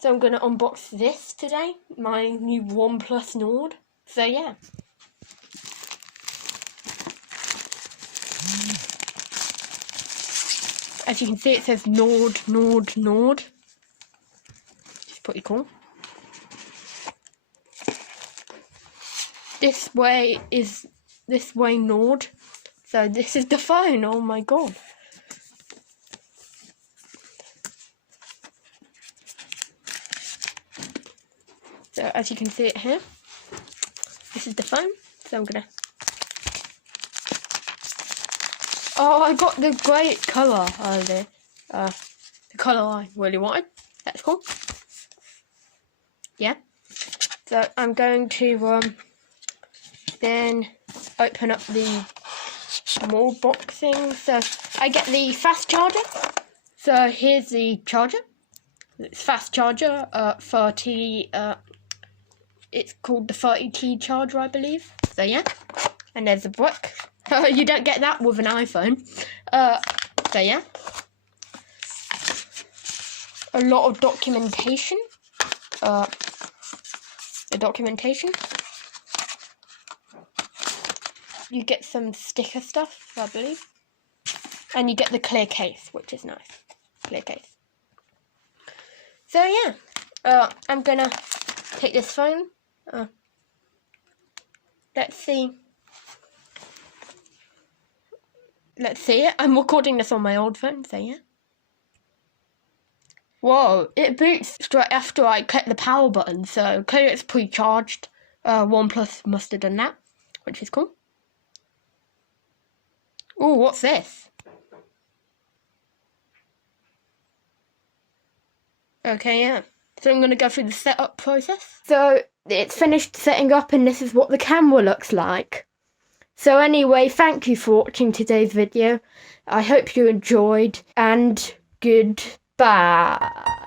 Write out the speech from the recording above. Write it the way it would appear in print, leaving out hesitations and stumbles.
So I'm going to unbox this today, my new OnePlus Nord. So yeah. As you can see, it says Nord. It's pretty cool. This way Nord. So this is the phone. Oh my god. So as you can see it here, this is the phone. So I'm gonna. Oh, I got the great colour the colour I really wanted. That's cool. Yeah. So I'm going to then open up the more box thing. So I get the fast charger. So here's the charger. It's fast charger. 30. It's called the 30T charger, I believe. So yeah. And there's a brick. You don't get that with an iPhone. So yeah. A lot of documentation. The documentation. You get some sticker stuff, I believe. And you get the clear case, which is nice. Clear case. So yeah. I'm gonna take this phone. Let's see. Let's see it. I'm recording this on my old phone, so yeah. Whoa, it boots straight after I click the power button, so clearly it's pre-charged. OnePlus must have done that, which is cool. Ooh, what's this? Okay, yeah. So I'm going to go through the setup process. So it's finished setting up and this is what the camera looks like. So anyway, thank you for watching today's video. I hope you enjoyed and goodbye.